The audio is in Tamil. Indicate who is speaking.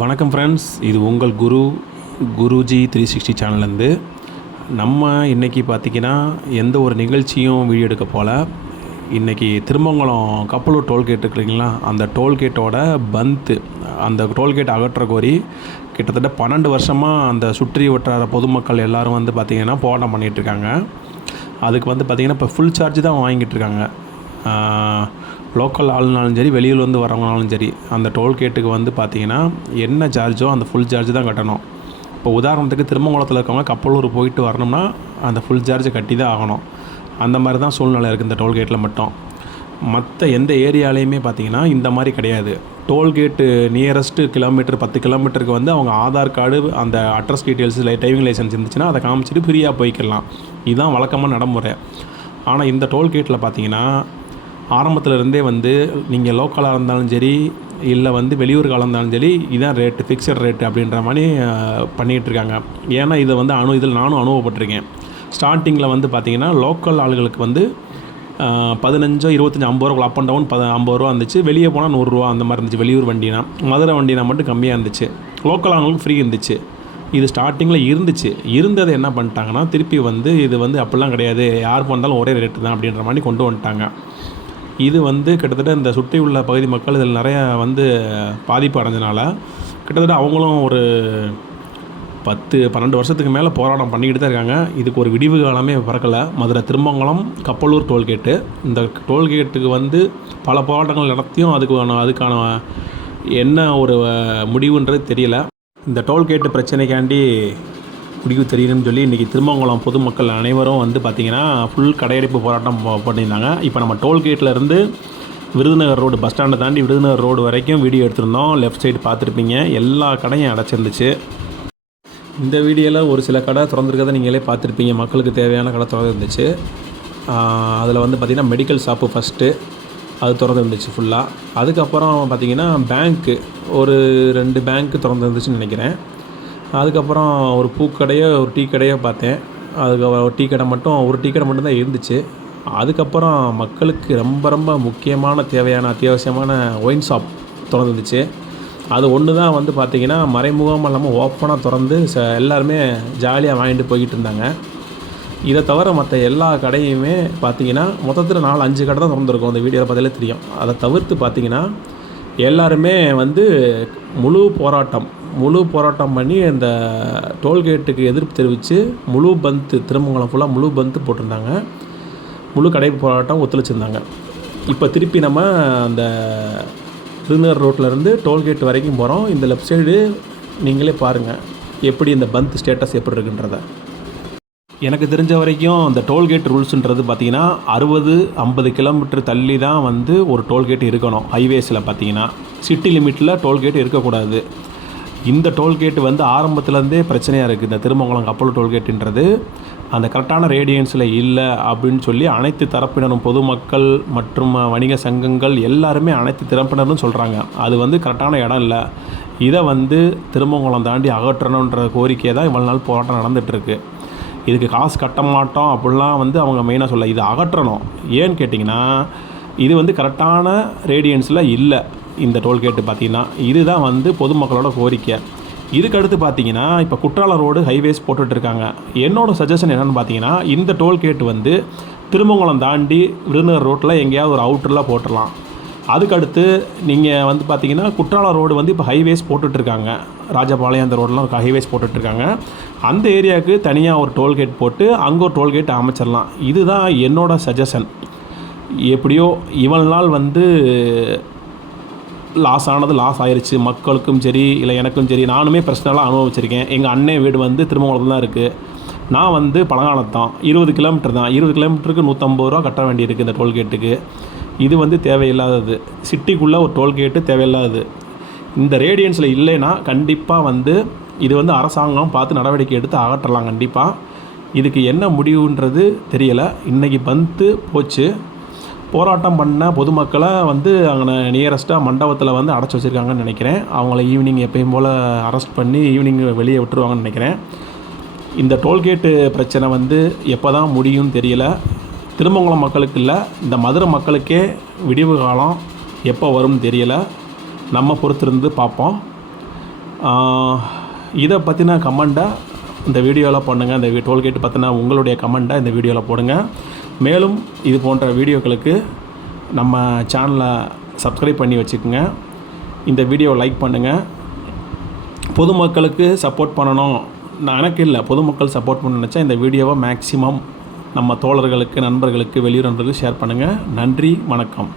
Speaker 1: வணக்கம் ஃப்ரெண்ட்ஸ் இது உங்கள் குரு குருஜி த்ரீ சிக்ஸ்டி சேனல்லேருந்து நம்ம இன்றைக்கி பார்த்திங்கன்னா எந்த ஒரு நிகழ்ச்சியும் வீடியோ எடுக்க போல். இன்றைக்கி திருமங்கலம் கப்பலூர் டோல்கேட் இருக்குங்களா அந்த டோல்கேட்டோட பந்து அந்த டோல்கேட் அகற்ற கோரி கிட்டத்தட்ட பன்னெண்டு வருஷமாக அந்த சுற்றி வட்டார பொதுமக்கள் எல்லாரும் வந்து பார்த்திங்கன்னா போராட்டம் பண்ணிகிட்ருக்காங்க அதுக்கு வந்து பார்த்திங்கன்னா இப்போ ஃபுல் சார்ஜ் தான் வாங்கிட்டு இருக்காங்க. லோக்கல் ஆளுனாலும் சரி வெளியில் வந்து வரவங்கனாலும் சரி அந்த டோல்கேட்டுக்கு வந்து பார்த்திங்கன்னா என்ன சார்ஜோ அந்த ஃபுல் சார்ஜ் தான் கட்டணும். இப்போ உதாரணத்துக்கு திருமங்குளத்தில் இருக்கவங்க கப்பலூர் போயிட்டு வரணும்னா அந்த ஃபுல் சார்ஜை கட்டி தான் ஆகணும். அந்த மாதிரி தான் சூழ்நிலை இருக்குது இந்த டோல்கேட்டில் மட்டும். மற்ற எந்த ஏரியாலையுமே பார்த்தீங்கன்னா இந்த மாதிரி கிடையாது. டோல்கேட்டு நியரஸ்ட்டு கிலோமீட்டர் பத்து கிலோமீட்டருக்கு வந்து அவங்க ஆதார் கார்டு அந்த அட்ரஸ் டீட்டெயில்ஸ் இல்லை டிரைவிங் லைசன்ஸ் இருந்துச்சுன்னா அதை காமிச்சிட்டு ஃப்ரீயாக போய்க்கலாம் இதுதான் வழக்கமாக நடைமுறை. ஆனால் இந்த டோல்கேட்டில் பார்த்தீங்கன்னா ஆரம்பத்தில் இருந்தே வந்து நீங்கள் லோக்கலாக இருந்தாலும் சரி இல்லை வந்து வெளியூருக்காக இருந்தாலும் சரி இதான் ரேட்டு ஃபிக்ஸட் ரேட்டு அப்படின்ற மாதிரி பண்ணிகிட்டு இருக்காங்க. ஏன்னா இதை வந்து அனு இதில் நானும் அனுபவப்பட்டிருக்கேன். ஸ்டார்டிங்கில் வந்து பார்த்தீங்கன்னா லோக்கல் ஆளுகளுக்கு வந்து பதினஞ்சோ இருபத்தஞ்சி ஐம்பது ரூபா அப் அண்ட் டவுன் பத ஐம்பது ரூபா இருந்துச்சு. வெளியே போனால் நூறுரூவா அந்த மாதிரி இருந்துச்சு. வெளியூர் வண்டினா. மதுரை வண்டினா மட்டும் கம்மியாக இருந்துச்சு. லோக்கல் ஆளுங்களுக்கு ஃப்ரீ இருந்துச்சு. இது ஸ்டார்டிங்கில் இருந்துச்சு. இருந்ததை என்ன பண்ணிட்டாங்கன்னா திருப்பி வந்து இது வந்து அப்படிலாம் கிடையாது. யார் வந்தாலும் ஒரே ரேட்டு தான் அப்படின்ற மாதிரி கொண்டு வந்துட்டாங்க. இது வந்து கிட்டத்தட்ட இந்த சுற்றி உள்ள பகுதி மக்கள் இதில் நிறையா வந்து பாதிப்பு அடைஞ்சனால கிட்டத்தட்ட அவங்களும் ஒரு பத்து பன்னெண்டு வருஷத்துக்கு மேலே போராட்டம் பண்ணிக்கிட்டு தான் இருக்காங்க. இதுக்கு ஒரு விடிவு காலமே பிறக்கலை. மதுரை திருமங்கலம் கப்பலூர் டோல்கேட்டு. இந்த டோல்கேட்டுக்கு வந்து பல போராட்டங்கள் நடத்தியும் அதுக்கான அதுக்கான என்ன ஒரு முடிவுன்றது தெரியல. இந்த டோல்கேட்டு பிரச்சனைக்காண்டி முடிவு தெரியணும்னு சொல்லி இன்றைக்கி திருமங்கலம் பொதுமக்கள் அனைவரும் வந்து பார்த்திங்கன்னா ஃபுல் கடையடைப்பு போராட்டம் பண்ணியிருந்தாங்க. இப்போ நம்ம டோல்கேட்டில் இருந்து விருதுநகர் ரோடு பஸ் ஸ்டாண்டை தாண்டி விருதுநகர் ரோடு வரைக்கும் வீடியோ எடுத்திருந்தோம். லெஃப்ட் சைடு பார்த்துருப்பீங்க. எல்லா கடையும் அடைச்சிருந்துச்சு. இந்த வீடியோவில் ஒரு சில கடை திறந்துருக்கதை நீங்களே பார்த்துருப்பீங்க. மக்களுக்கு தேவையான கடை திறந்துருந்துச்சு. அதில் வந்து பார்த்திங்கன்னா மெடிக்கல் ஷாப்பு ஃபஸ்ட்டு அது திறந்துருந்துச்சு ஃபுல்லாக அதுக்கப்புறம் பார்த்திங்கன்னா பேங்க்கு ஒரு ரெண்டு பேங்க்கு திறந்துருந்துச்சுன்னு நினைக்கிறேன். அதுக்கப்புறம் ஒரு பூக்கடையோ ஒரு டீ கடையோ பார்த்தேன். அதுக்கு ஒரு டீ கடை மட்டும் ஒரு டீ கடை மட்டும்தான் இருந்துச்சு. அதுக்கப்புறம் மக்களுக்கு ரொம்ப ரொம்ப முக்கியமான தேவையான அத்தியாவசியமான ஒயின் ஷாப் திறந்துருந்துச்சு. அது ஒன்று தான் வந்து பார்த்திங்கன்னா மறைமுகமாக இல்லாமல் ஓப்பனாக திறந்து ச எல்லாருமே ஜாலியாக வாங்கிட்டு போய்கிட்டு இருந்தாங்க. இதை தவிர மற்ற எல்லா கடையுமே பார்த்திங்கன்னா மொத்தத்தில் நாலு அஞ்சு கடை தான் திறந்துருக்கும். அந்த வீடியோவில் பார்த்தாலே தெரியும். அதை தவிர்த்து பார்த்திங்கன்னா எல்லாருமே வந்து முழு போராட்டம் முழு போராட்டம் பண்ணி இந்த டோல்கேட்டுக்கு எதிர்ப்பு தெரிவித்து முழு பந்து திருமங்கலம் ஃபுல்லாக முழு பந்து போட்டிருந்தாங்க. முழு கடை போராட்டம் ஒத்துழைச்சிருந்தாங்க. இப்போ திருப்பி நம்ம அந்த விருதுநகர் ரோட்லேருந்து டோல்கேட் வரைக்கும் போகிறோம் இந்த லெஃப்ட் சைடு நீங்களே பாருங்கள் எப்படி இந்த பந்த் ஸ்டேட்டஸ் எப்படி இருக்குன்றத. எனக்கு தெரிஞ்ச வரைக்கும் இந்த டோல்கேட் ரூல்ஸுன்றது பார்த்திங்கன்னா அறுபது ஐம்பது கிலோமீட்டர் தள்ளி தான் வந்து ஒரு டோல்கேட் இருக்கணும். ஹைவேஸில் பார்த்தீங்கன்னா சிட்டி லிமிட்டில் டோல்கேட் இருக்கக்கூடாது. இந்த டோல்கேட் வந்து ஆரம்பத்துலேருந்தே பிரச்சனையாக இருக்குது இந்த திருமங்கலம் கப்பல் டோல்கேட்டுன்றது அந்த கரெக்டான ரேடியன்ஸில் இல்லை அப்படின்னு சொல்லி அனைத்து தரப்பினரும் பொதுமக்கள் மற்றும் வணிக சங்கங்கள் எல்லாருமே அனைத்து தரப்பினரும் சொல்கிறாங்க அது வந்து கரெக்டான இடம் இல்லை. இதை வந்து திருமங்கலம் தாண்டி அகற்றணுன்ற கோரிக்கை தான் இவ்வளோ நாள் போராட்டம் நடந்துகிட்ருக்கு இதுக்கு காசு கட்ட மாட்டோம் அப்படிலாம் வந்து அவங்க மெயினாக சொல்ல இது அகற்றணும். ஏன்னு கேட்டிங்கன்னா இது வந்து கரெக்டான ரேடியன்ஸில் இல்லை. இந்த டோல்கேட்டு பார்த்தீங்கன்னா இதுதான் வந்து பொதுமக்களோட கோரிக்கை. இதுக்கடுத்து பார்த்தீங்கன்னா இப்போ குற்றால ரோடு ஹைவேஸ் போட்டுட்ருக்காங்க இருக்காங்க. சஜஷன் என்னென்னு பார்த்தீங்கன்னா இந்த டோல்கேட் வந்து திருமங்கலம் தாண்டி விருதுநகர் ரோட்டில் எங்கேயாவது ஒரு அவுட்டரில் போட்டுடலாம். அதுக்கடுத்து நீங்கள் வந்து பார்த்தீங்கன்னா குற்றாலம் ரோடு வந்து இப்போ ஹைவேஸ் போட்டுட்ருக்காங்க ராஜபாளையம் அந்த ரோடெலாம் ஹைவேஸ் போட்டுட்ருக்காங்க அந்த ஏரியாவுக்கு தனியாக ஒரு டோல்கேட் போட்டு அங்கே ஒரு டோல்கேட் அமைச்சிடலாம். இதுதான் என்னோடய சஜஷன் எப்படியோ இவன் நாள் வந்து லாஸ் ஆனது லாஸ் ஆயிடுச்சு மக்களுக்கும் சரி இல்லை எனக்கும் சரி நானுமே பிரச்சனைலாம் அனுபவிச்சிருக்கேன். எங்கள் அண்ணன் வீடு வந்து திருமங்கலத்தில் தான் இருக்குது நான் வந்து பழங்காலத்தான். இருபது கிலோமீட்டர் தான். இருபது கிலோமீட்டருக்கு நூற்றம்பது ரூபா கட்ட வேண்டியிருக்கு இந்த டோல்கேட்டுக்கு. இது வந்து தேவையில்லாதது. சிட்டிக்குள்ளே ஒரு டோல்கேட்டு தேவையில்லாதது. இந்த ரேடியன்ஸில் இல்லைன்னா கண்டிப்பாக வந்து இது வந்து அரசாங்கம் பார்த்து நடவடிக்கை எடுத்து அகற்றலாம் கண்டிப்பாக இதுக்கு என்ன முடிவுன்றது தெரியலை. இன்றைக்கி பந்து போச்சு. போராட்டம் பண்ண பொதுமக்களை வந்து அங்கே நியரஸ்ட்டாக மண்டபத்தில் வந்து அடைச்சி வச்சுருக்காங்கன்னு நினைக்கிறேன். அவங்கள ஈவினிங் எப்பயும் போல் அரெஸ்ட் பண்ணி ஈவினிங் வெளியே விட்டுருவாங்கன்னு நினைக்கிறேன். இந்த டோல்கேட்டு பிரச்சனை வந்து எப்போ தான் முடியும்னு தெரியல. திருமங்கலம் மக்களுக்கு இல்லை. இந்த மதுரை மக்களுக்கே விடிவு காலம் எப்போ வரும்னு தெரியல. நம்ம பொறுத்திருந்து பார்ப்போம். இதை பற்றின கமெண்ட்டாக இந்த வீடியோவில் பண்ணுங்கள் இந்த டோல்கேட் பற்றின உங்களுடைய கமெண்ட்டை இந்த வீடியோவில் போடுங்கள் மேலும் இது போன்ற வீடியோக்களுக்கு நம்ம சேனலை சப்ஸ்கிரைப் பண்ணி வச்சுக்கோங்க. இந்த வீடியோவை லைக் பண்ணுங்கள் பொதுமக்களுக்கு சப்போர்ட் பண்ணணும். நான் எனக்கு இல்லை பொதுமக்கள் சப்போர்ட் பண்ண நினச்சா இந்த வீடியோவை மேக்ஸிமம் நம்ம தோழர்களுக்கு நண்பர்களுக்கு வெளியூர் நண்பர்களுக்கு ஷேர் பண்ணுங்கள் நன்றி வணக்கம்.